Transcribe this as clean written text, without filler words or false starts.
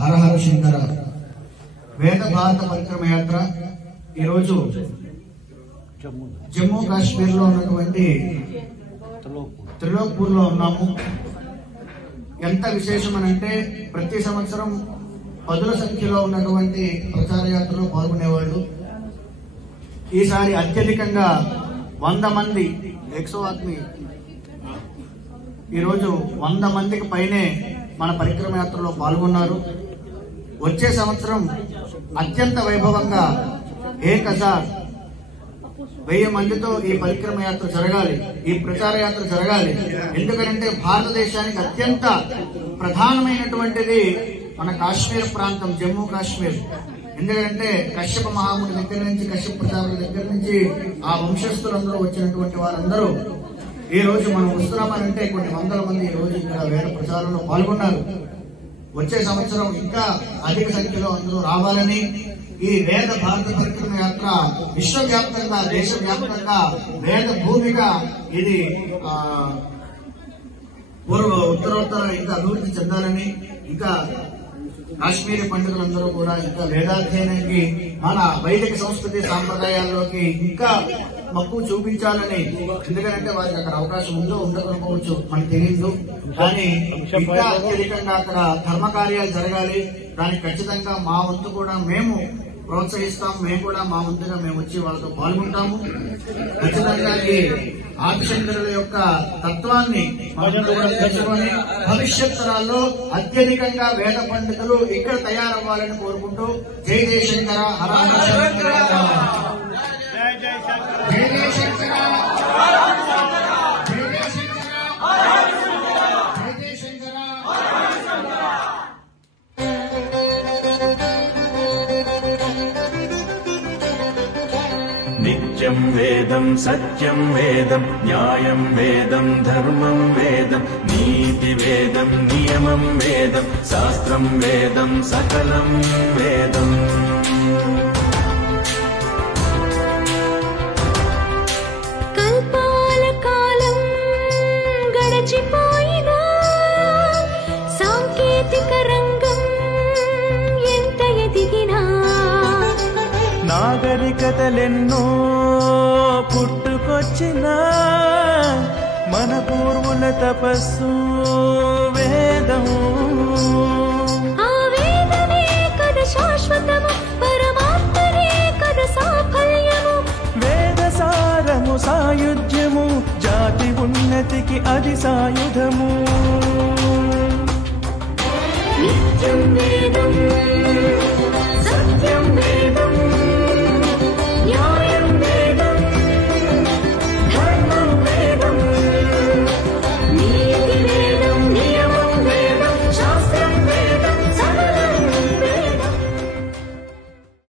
हर हर शंकर वेद भारत परिक्रम यात्रा जम्मू काश्मीर त्रिलोकपूर ఎంత విశేషమనంటే ప్రతి సంవత్సరం పదుల సంఖ్యలో ఉన్నటువంటి ప్రచార యాత్రలో పాల్గొనేవాళ్ళు ఈసారి అత్యధికంగా 100 మంది 100 ఆద్మీ ఈ రోజు 100 మందికి పైనే మన పరిక్రమ యాత్రలో పాల్గొన్నారు. వచ్చే సంవత్సరం అత్యంత వైభవంగా 1000 మందితో ఈ పరిక్రమ యాత్ర జరగాలి, ఈ ప్రచార యాత్ర జరగాలి. ఎందుకంటే భారతదేశానికి అత్యంత ప్రధానమైనటువంటిది మన కాశ్మీర్ ప్రాంతం, జమ్మూ కాశ్మీర్. ఎందుకంటే కశ్యప మహాముని దగ్గర నుంచి, కశ్యప ప్రజాపతి దగ్గర నుంచి ఆ వంశస్థులందరూ వచ్చినటువంటి వారందరూ ఈ రోజు మనం వస్తున్నామనంటే కొన్ని వందల మంది ఈ రోజు ఇక్కడ వేద ప్రచారంలో పాల్గొన్నారు. వచ్చే సంవత్సరం ఇంకా అధిక సంఖ్యలో అందరూ రావాలని ఈ వేద భారత పరిక్రమ యాత్ర విశ్వవ్యాప్తంగా, దేశవ్యాప్తంగా వేద భూమిగా ఇది ఉత్తరోత్తర ఇంకా అభివృద్ధి చెందాలని, ఇంకా కాశ్మీరీ పండితులందరూ కూడా ఇంకా వేదాధ్యయనానికి, మన వైదిక సంస్కృతి సాంప్రదాయాల్లోకి ఇంకా మక్కువ చూపించాలని. ఎందుకంటే వారికి అక్కడ అవకాశం ఉందో ఉండకపోవచ్చు మనకు తెలియదు, కానీ ఇంకా అత్యధికంగా అక్కడ ధర్మ కార్యాలు జరగాలి. దానికి ఖచ్చితంగా మా వంతు కూడా మేము ప్రోత్సహిస్తాం. మేము కూడా మా వంతుగా మేము వచ్చి వాళ్ళతో పాల్గొంటాము. ఖచ్చితంగా ఈ ఆదిశంకరుల యొక్క తత్వాన్ని తెలుసుకొని భవిష్యత్ తరాల్లో అత్యధికంగా వేద పండితులు ఇక్కడ తయారవ్వాలని కోరుకుంటూ జై జయశంకర, హర హర శంకర, జై జయశంకర, జై జయశంకర. नित्यं वेदं सत्यं वेदं न्यायं वेदं धर्मं वेदं नीतिवेदं नियमं वेदं शास्त्रं वेदं सकलं वेदम्. కల్పాల కాలం గడచిపోయినా సాంకేతిక రంగం ఎంత ఎదిగినా నాగరికతలెన్నో పుట్టుకొచ్చినా మన పూర్వుల తపస్సు వేదము. ఆ వేదమే కద శాశ్వతము, పరమాత్మనే కద సాఫల్యము. వేద సారము సాయుధ్యము, జాతి ఉన్నతికి అది సాయుధము. నిత్యం వేద